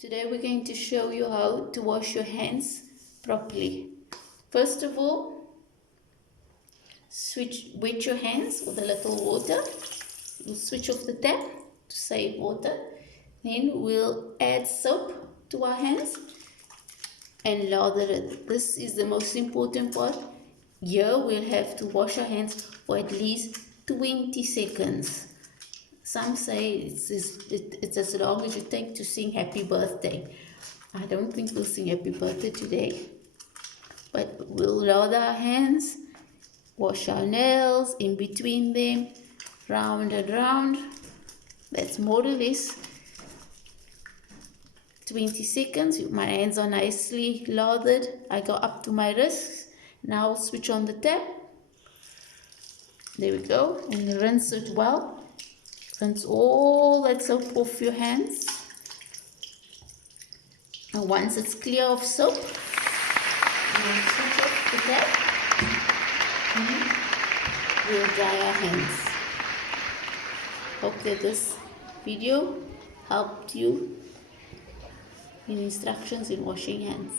Today we're going to show you how to wash your hands properly. First of all, wet your hands with a little water. We'll switch off the tap to save water. Then we'll add soap to our hands and lather it. This is the most important part. Here we'll have to wash our hands for at least 20 seconds. Some say it's as long as you take to sing happy birthday. I don't think we'll sing happy birthday today. But we'll lather our hands, wash our nails in between them, round and round. That's more or less 20 seconds. My hands are nicely lathered. I go up to my wrists. Now I'll switch on the tap. There we go. And rinse it well. Rinse all that soap off your hands. And once it's clear of soap, we'll switch off the tap. We'll dry our hands. Hope that this video helped you in instructions in washing hands.